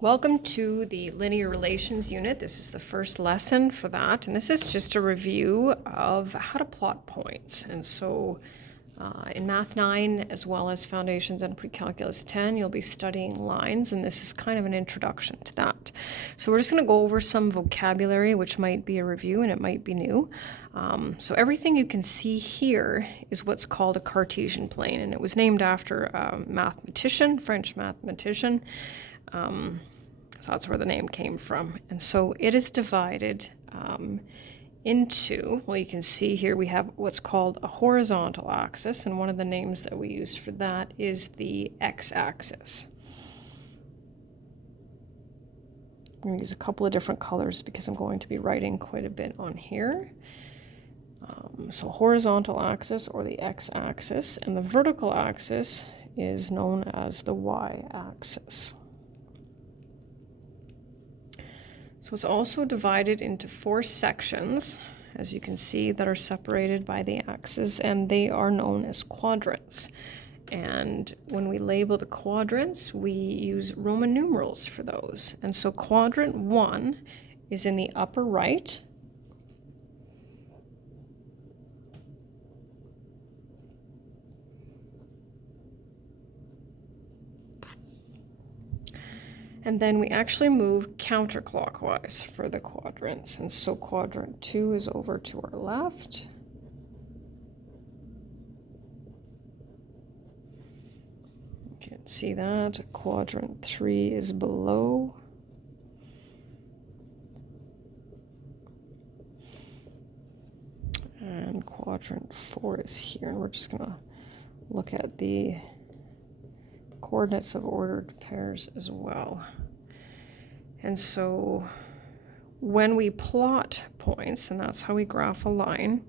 Welcome to the Linear Relations unit. This is the first lesson for that, and this is just a review of how to plot points. And so in Math 9, as well as Foundations and Pre-Calculus 10, you'll be studying lines, and this is kind of an introduction to that. So we're just going to go over some vocabulary, which might be a review and it might be new. So everything you can see here is what's called a Cartesian plane, and it was named after a mathematician, French mathematician. So that's where the name came from. And so it is divided into, well, you can see here we have what's called a horizontal axis, and one of the names that we use for that is the x-axis. I'm going to use a couple of different colors because I'm going to be writing quite a bit on here. So horizontal axis, or the x-axis, and the vertical axis is known as the y-axis. So it's also divided into 4 sections, as you can see, that are separated by the axes, and they are known as quadrants. And when we label the quadrants, we use Roman numerals for those. And so quadrant 1 is in the upper right. And then we actually move counterclockwise for the quadrants. And so quadrant 2 is over to our left. You can see that. Quadrant 3 is below. And quadrant 4 is here. And we're just going to look at the coordinates of ordered pairs as well. And so when we plot points, and that's how we graph a line,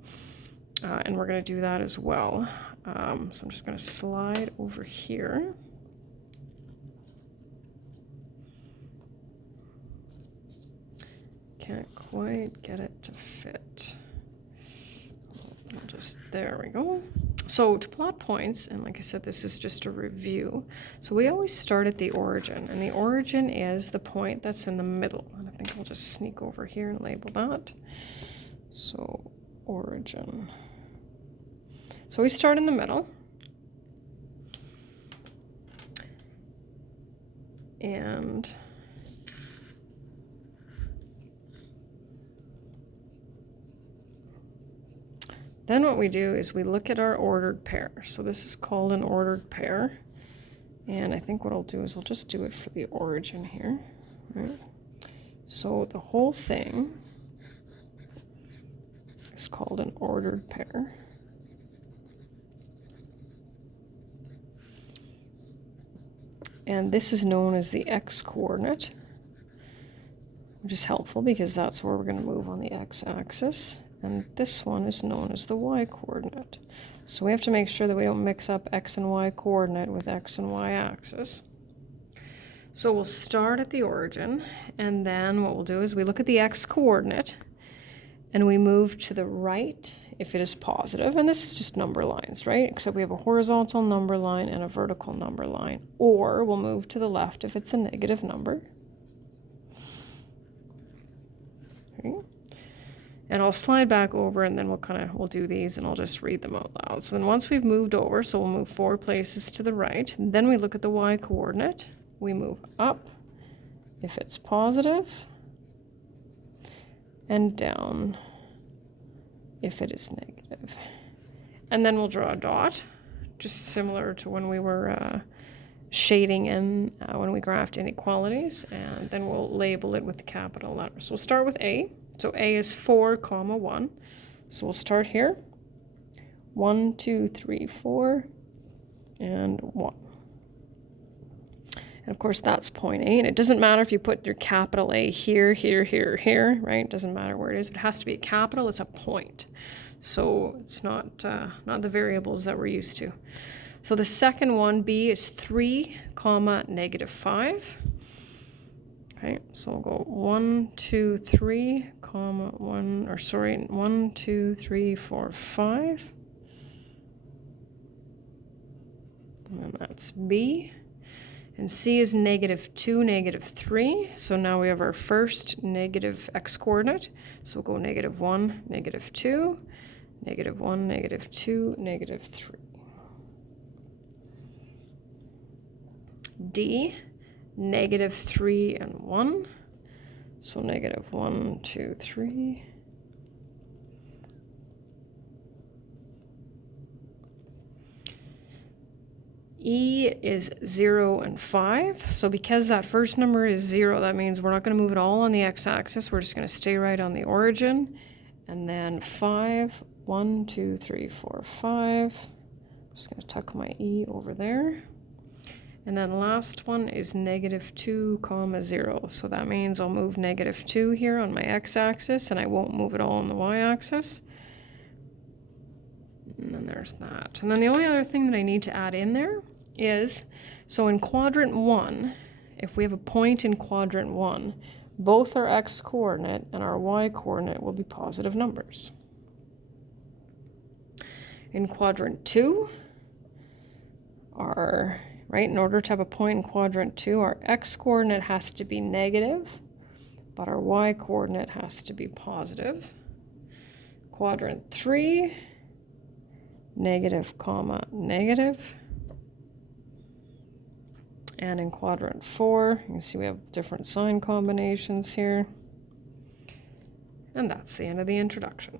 and we're going to do that as well. So I'm just going to slide over here. Can't quite get it to fit. There we go. So to plot points, and like I said, this is just a review. So we always start at the origin, and the origin is the point that's in the middle. And I think I'll just sneak over here and label that. So origin. So we start in the middle. And then what we do is we look at our ordered pair. So this is called an ordered pair. And I think what I'll do is I'll just do it for the origin here. Right? So the whole thing is called an ordered pair. And this is known as the x-coordinate, which is helpful because that's where we're going to move on the x-axis. And this one is known as the y-coordinate. So we have to make sure that we don't mix up x and y coordinate with x and y axis. So we'll start at the origin, and then what we'll do is we look at the x-coordinate, and we move to the right if it is positive. And this is just number lines, right? Except we have a horizontal number line and a vertical number line. Or we'll move to the left if it's a negative number. Okay. And I'll slide back over, and then we'll do these, and I'll just read them out loud. So then once we've moved over, so we'll move 4 places to the right, and then we look at the y-coordinate. We move up if it's positive, and down if it is negative. And then we'll draw a dot, just similar to when we were shading in when we graphed inequalities, and then we'll label it with the capital letters. So we'll start with A. So A is 4, 1. So we'll start here. 1, 2, 3, 4, and 1. And of course, that's point A. And it doesn't matter if you put your capital A here, here, here, here, right? It doesn't matter where it is. It has to be a capital. It's a point. So it's not the variables that we're used to. So the second one, B, is 3, negative 5. Okay, so we'll go 1, 2, 3, 1, 2, 3, 4, 5. And that's B. And C is -2, -3. So now we have our first negative x-coordinate. So we'll go -1, -2, -1, -2, -3. D, -3 and 1. So -1, 2, 3. E is 0 and 5. So because that first number is 0, that means we're not going to move it all on the x-axis. We're just going to stay right on the origin. And then 5, 1, 2, 3, 4, 5. I'm just going to tuck my E over there. And then the last one is -2, 0. So that means I'll move -2 here on my x-axis, and I won't move it all on the y-axis. And then there's that. And then the only other thing that I need to add in there is, so in quadrant 1, if we have a point in quadrant 1, both our x-coordinate and our y-coordinate will be positive numbers. In quadrant 2, in order to have a point in quadrant 2, our x-coordinate has to be negative, but our y-coordinate has to be positive. Quadrant 3, negative, negative. And in quadrant 4, you can see we have different sign combinations here. And that's the end of the introduction.